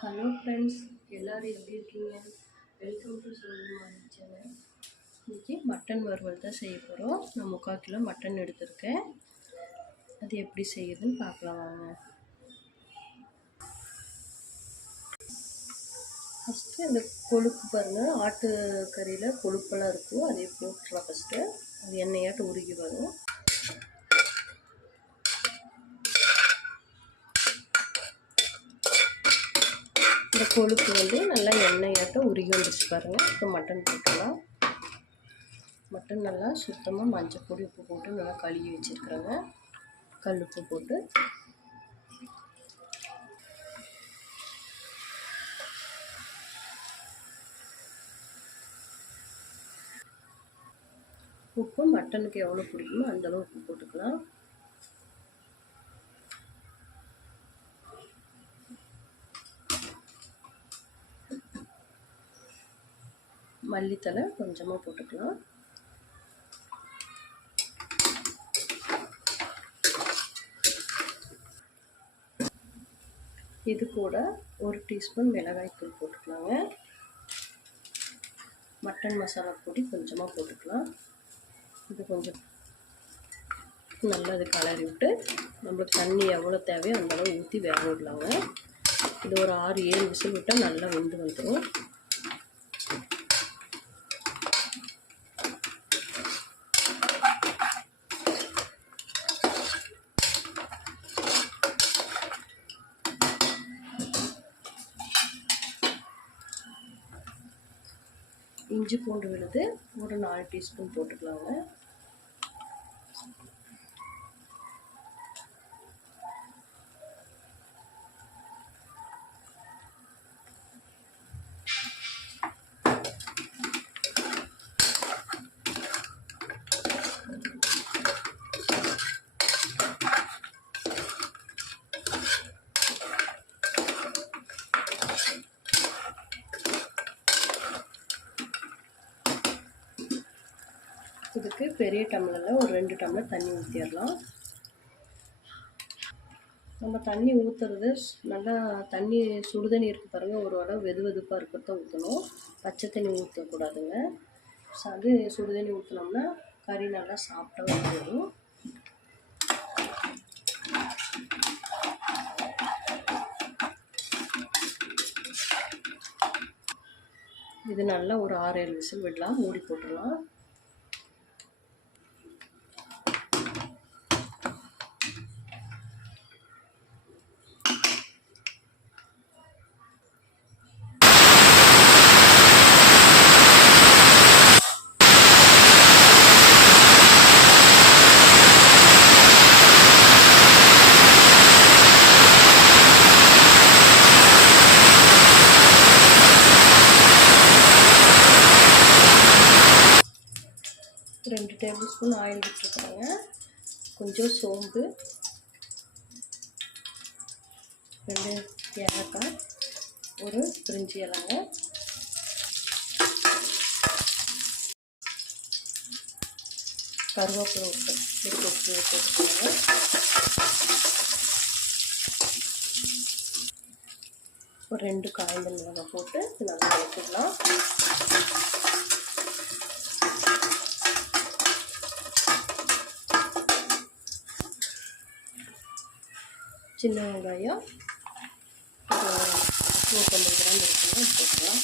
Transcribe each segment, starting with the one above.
Hello friends எல்லோரும் எப்படி இருக்கீங்க? வெல்கம் டு சோழமாரி சேனல் இன்றைக்கி மட்டன் வறுவல் தான் செய்ய போகிறோம் நான் முக்கால் கிலோ மட்டன் எடுத்திருக்கேன். அது எப்படி செய்யுதுன்னு பார்க்கலாம் வாங்க. ஃபஸ்ட்டு இந்த கொழுப்பு பாருங்கள் ஆட்டு கறியில் கொழுப்பெல்லாம் இருக்கும். அதை போட்டுடலாம் ஃபஸ்ட்டு அது எண்ணெயாட்டு உருகி வரும். கொழுப்பு வந்து நல்லா எண்ணெயாட்டம் உருகி வந்துச்சு பாருங்கள் இப்போ மட்டன் போட்டுக்கலாம். மட்டன் நல்லா சுத்தமாக மஞ்சள் பொடி உப்பு போட்டு நல்லா கழுவி வச்சுருக்குறேங்க. கல் உப்பு போட்டு. உப்பு மட்டனுக்கு எவ்வளோ பிடிக்குமோ அந்தளவு உப்பு போட்டுக்கலாம். மல்லித்தலை கொஞ்சமாக போட்டுக்கலாம். இது கூட ஒரு டீஸ்பூன் மிளகாய்த்தூள் போட்டுக்கலாங்க. மட்டன் மசாலா பொடி கொஞ்சமாக போட்டுக்கலாம். இது கொஞ்சம் நல்லா இது கலரி விட்டு நம்மளுக்கு தண்ணி எவ்வளோ தேவையோ அந்தளவு ஊற்றி வேக விடலாங்க. இது ஒரு ஆறு ஏழு விசில் விட்டால் நல்லா வெந்து வந்துடும் இஞ்சி பூண்டு விழுது ஒரு நாலு டீஸ்பூன் போட்டுக்கலாங்க. இதுக்கு பெரிய டம்ளரில் ஒரு ரெண்டு டம்ளர் தண்ணி ஊற்றிடலாம் நம்ம தண்ணி ஊற்றுறது நல்லா தண்ணி சுடுதண்ணி இருக்குது பாருங்கள் ஒரு அளவு வெது வெதுப்பாக இருக்கிறத ஊற்றணும் பச்சை தண்ணி ஊற்றக்கூடாதுங்க அது சுடுதண்ணி ஊற்றினோம்னா கறி நல்லா சாப்பிட்டா வந்துடும். இது நல்லா ஒரு ஆறு ஏழு விசில் விடலாம் மூடி போட்டுடலாம் ரெண்டு டேபிள் ஸ்பூன் ஆயில் விட்டுருக்குறேங்க கொஞ்சம் சோம்பு. ரெண்டு ஏலக்காய். ஒரு பிரிஞ்சி இலங்க. கருவேப்பிலை உப்பு உப்பு போட்டுக்கோங்க. ஒரு ரெண்டு காய்ந்த மிளகாய் போட்டு நல்லா வச்சுக்கலாம் சின்ன வெங்காயம். நூற்றம்பது கிராம் இருக்குங்க போட்டுக்கலாம்.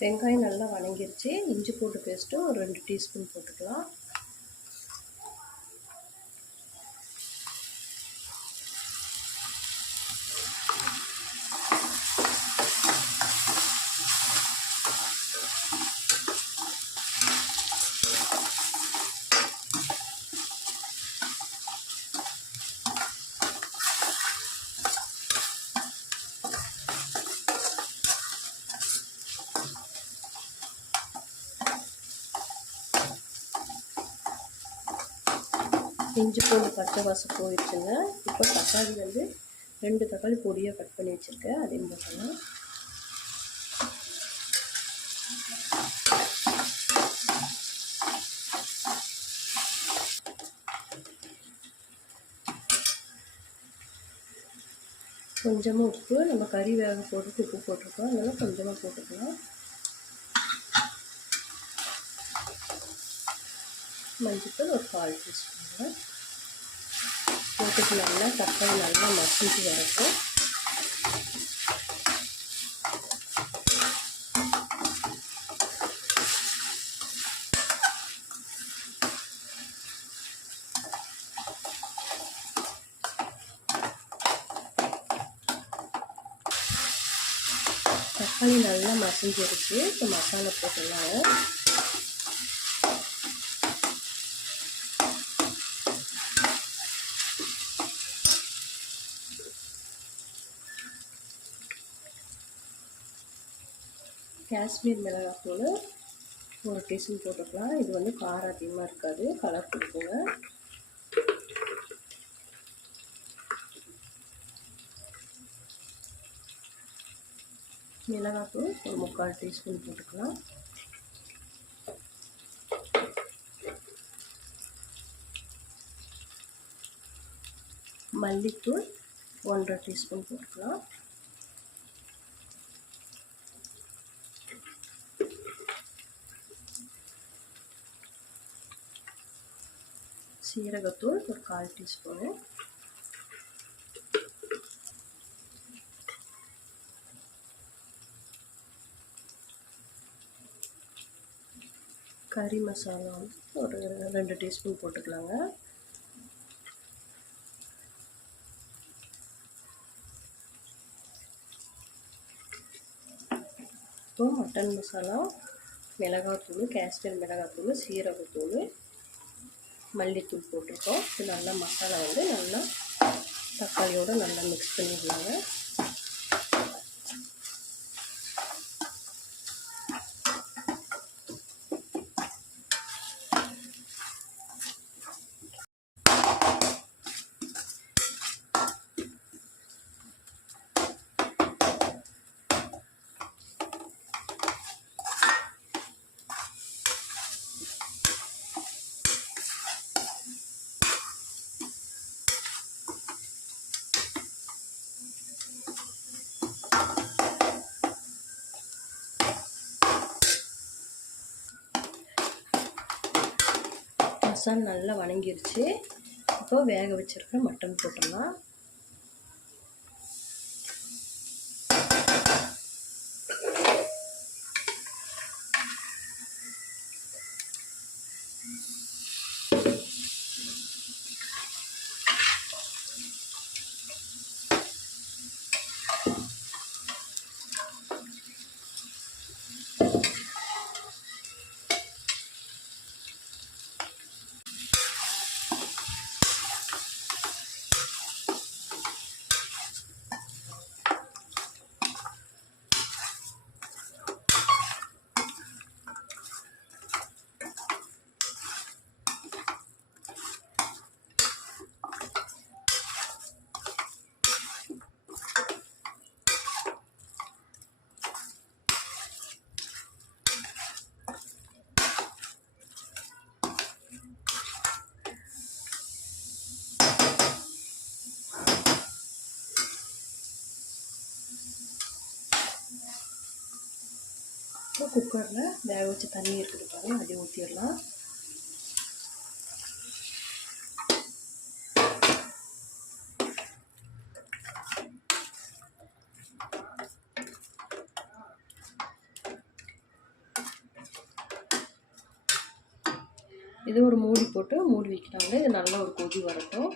வெங்காயம் நல்லா வணங்கிருச்சு. இஞ்சி பூண்டு பேஸ்ட்டும் ஒரு ரெண்டு டீஸ்பூன் போட்டுக்கலாம். இஞ்சி பூண்டு பச்சை வாசம் போயிடுச்சுங்க இப்போ தக்காளி வந்து ரெண்டு தக்காளி பொடியாக கட் பண்ணி வச்சுருக்கேன். அதையும் போட்டலாம் கொஞ்சமாக உப்பு. நம்ம கறி வேக போட்டுட்டு உப்பு போட்டிருக்கோம். அதனால் கொஞ்சமாக போட்டுக்கலாம். மஞ்சத்தூள் ஒரு கால் டீஸ்பூனுங்க போட்டுட்டு நல்லா தக்காளி நல்லா மசிஞ்சு வரட்டும். தக்காளி நல்லா மசிஞ்சிருச்சு. இப்போ மசாலா போட்டுடலாங்க. காஷ்மீர் மிளகாத்தூள் ஒரு டீஸ்பூன் போட்டுக்கலாம். இது வந்து காரம் அதிகமாக இருக்காது. கலர் கொடுக்குங்க மிளகாத்தூள் ஒரு முக்கால் டீஸ்பூன் போட்டுக்கலாம். மல்லித்தூள் ஒன்றரை டீஸ்பூன் போட்டுக்கலாம். சீரகத்தூள் ஒரு கால் டீஸ்பூனு. கறி மசாலா வந்து ஒரு ரெண்டு டீஸ்பூன் போட்டுக்கலாங்க. இப்போ மட்டன் மசாலா மிளகாத்தூள் காஷ்மீர் மிளகாத்தூள் சீரகத்தூள் மல்லித்தூள் போட்டிருக்கோம். இது நல்லா மசாலா வந்து நல்லா தக்காளியோடு நல்லா மிக்ஸ் பண்ணிடலாங்க. மசாலா நல்லா வணங்கிருச்சு. இப்போது வேக வச்சுருக்க மட்டன் போட்டுடலாம். குக்கரில் வேக வச்ச தண்ணி இருக்குது பாருங்க. அதை ஊற்றிடலாம் இது ஒரு மூடி போட்டு மூடி வைக்கிறாங்க இது நல்லா ஒரு கொதி வரட்டும்.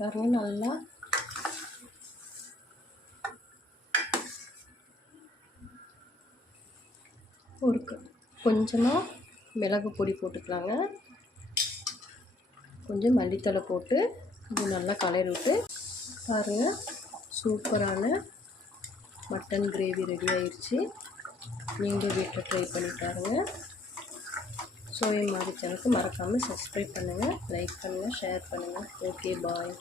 பாருங்க நல்லா ஒரு க- கொஞ்சமாக மிளகு பொடி போட்டுக்கலாங்க. கொஞ்சம் மல்லித்தலை போட்டு இது நல்லா கலரி விட்டு பாருங்கள் சூப்பரான மட்டன் கிரேவி ரெடி ஆயிடுச்சு நீங்களும் வீட்டில் ட்ரை பண்ணி பாருங்கள் சோயம் மாதிரி சேனலுக்கு மறக்காமல் சப்ஸ்கிரைப் பண்ணுங்கள் லைக் பண்ணுங்கள் ஷேர் பண்ணுங்கள் ஓகே பாய்